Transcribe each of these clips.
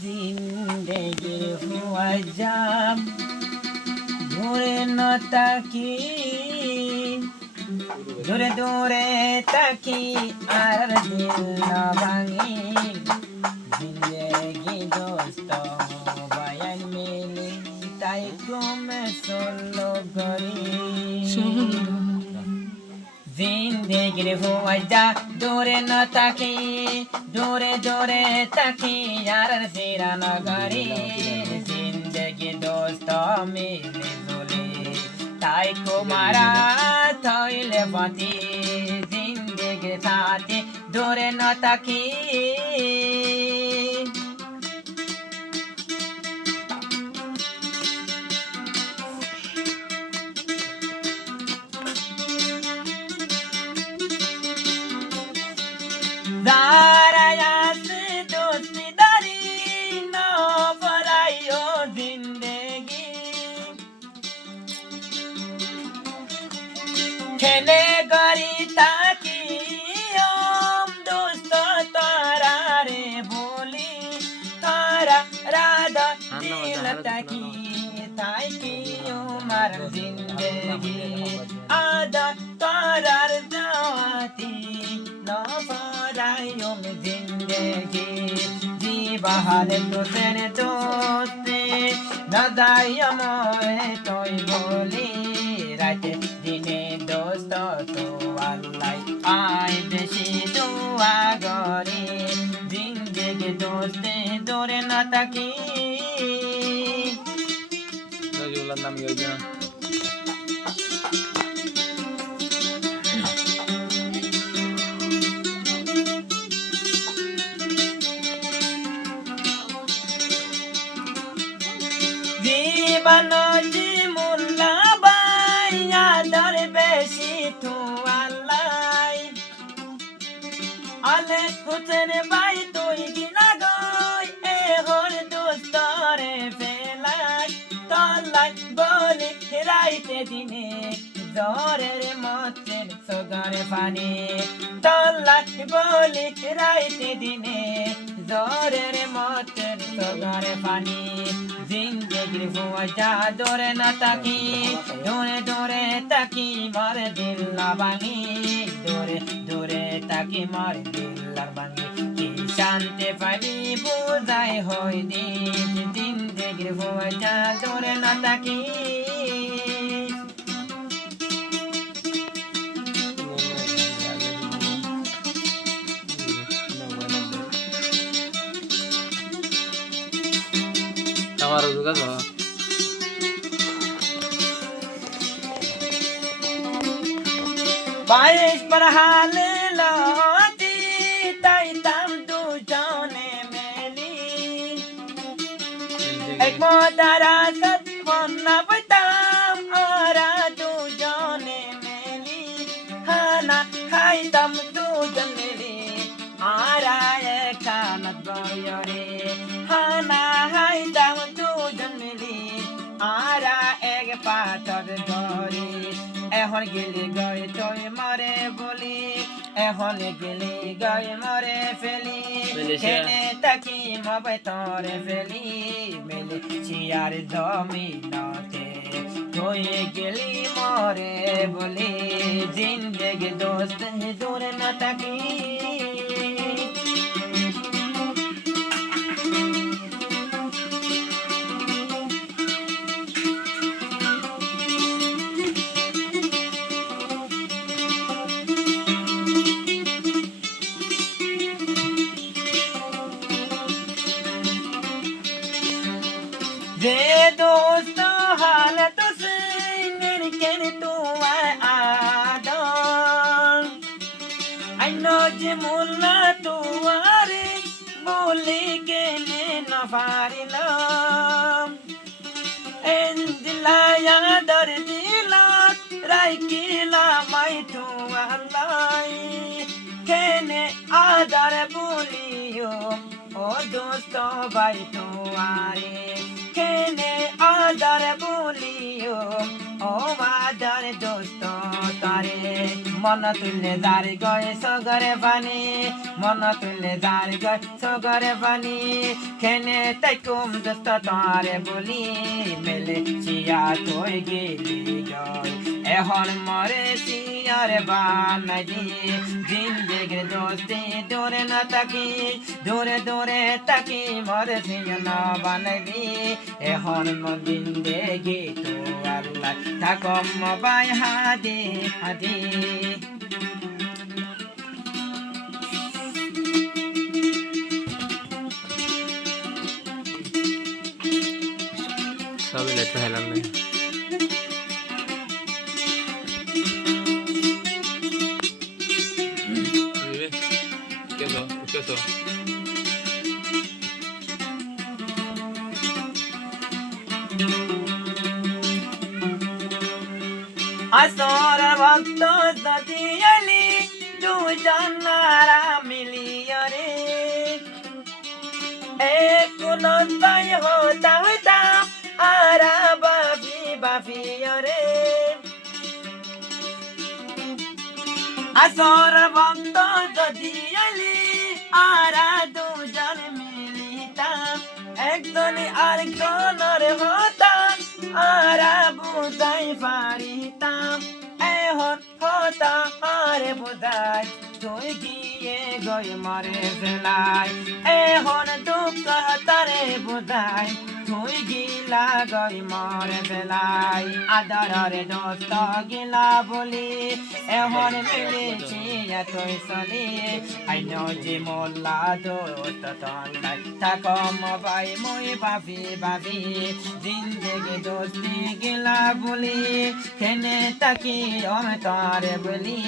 জিন্দেগির ফুয়াজাম ধরে না তাকি দূরে দূরে তাকি আর দিল না ভাঙি জিন্দেগি দোস্ত বায়ান মিলি তাই ক্রমে সলো করি জিন্দেগির ফুয়াজা দূরে না তাকি দূরে দূরে তাকি আর সিরা না করি জিন্দেগি দোস্ত মিলি জুলি তাই কুমারা থইলে পাতি জিন্দেগি সাথী দূরে না তাকি দাঁড়ায়াস দোস্তি দারি না পরাইও জিন্দেগি খেলে গরি তাকি দোস্ত তারা রে বলি তারা রাধা দিল তাকি তাই কি উমার জিন্দেগি আদা তারার জাতি নফরায়ুম জিন্দেগি জীবাহালে তোদের দোস্তে নদায়ম তোই বলি রাতে দিনে দোস্ত তো আল্লাহ আয় বেশি দোয়া গরি জিন্দেগি দোস্তে দূরে না তাকি নাম গিয়ে জীবনজি মোল্লা বাই আদর বেশি তু আল্লাই আলে হুসেন বাই তুই গিনা গই এ হর দোস্তরে ফেলাই তলাই বলি রাইতে দিনে জরের মতের সগরে পানি তলাই বলি রাইতে দিনে জরের মতের সগরে পানি জিন্দেগির ফুয়াজা দূরে না তাকি দূরে দূরে তাকি মার দিল না ভাঙি দূরে দূরে তাকি মার দিল না ভাঙি কি শান্তি পাবি বুঝাই হই দিন জিন্দেগির ফুয়াজা দূরে না তাকি আমার যোগাযোগ বাইশ पर हाल लती ताई ताम दुजने मेली एक मोदारा सत वन्ना पताम आरा दुजने मेली खाना खाई दम दुजन मेली आरा एक खानत बयरे खाना खाई दम दुजन मेली आरा एक पातर धरी এখন গেলি গায়ে তোয় মারে বলি এখন গেলি গায়ে মারে ফেলি খেলে তাকি মাবে তরে ফেলি মেলে চিয়ার জমিনাতে তুই গেলি মরে বলি জিন্দেগি দোস্ত দূরে না তাকি যে দোস্ত হালত সিনের কেন তো আদন আইনো যে মোল্লা তো আরে বলি কেনে না পারিলাম এন্দিলায়া দর দিলা রাইকিলা মাই তো আল্লাই খেনে আদার বলিও ও দোস্ত ভাই তোমারে খেনে আদার বলিও ও আদার দোস্ত তারে মন তুলে দার গয় সগরে পানি মন তুলে দার গয় সগরে পানি খেনে তাই কুম দোস্ত তারে বলি মেলে চিয়া তোই গেলি গয় এখন মরে সিয়ার বানাই দি জিন্দেগির দোস্তি দূরে না তাকি দূরে দূরে তাকি মরে সিয়া না বানাই দি এখন জিন্দেগি তো আল্লাহ থাকম বাই হাদি হাদি সবই লেখা হেলাম না queso. আসর ভক্ত সদিয়ালি দুজনারা মিলিয়া রে এক নন্দাই হতা হতা আরা বাবি বাবিয়া রে আসর ভক্ত সদিয়ালি আরা দুজন মিলিতাম একজন আরেকজনের হতাম আরা বুঝাই পারিতাম এখন হতা আরে বুঝাই তুই গিয়ে গই মরে ফেলাই এখন দুঃখ তারে বুঝাই তুই গিলা গই মরে ফেলাই আদরের দোস্ত গিলা বলি এখন মিলেছি এতই চলি আইন যে মোল্লা দোস্ত তলাই থাকম ভাই মই ভাবি ভাবি জিন্দেগি দোস্তি গিলা বলি খেনে তাকি আমি তারে বলি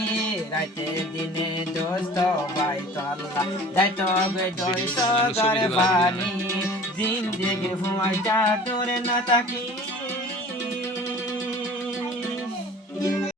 রাতে দিনে দোস্ত ভাই তল্লা যাইত গে দোস্ত ঘরে বানি জিন্দেগি হুয়াইটা দূরে না তাকি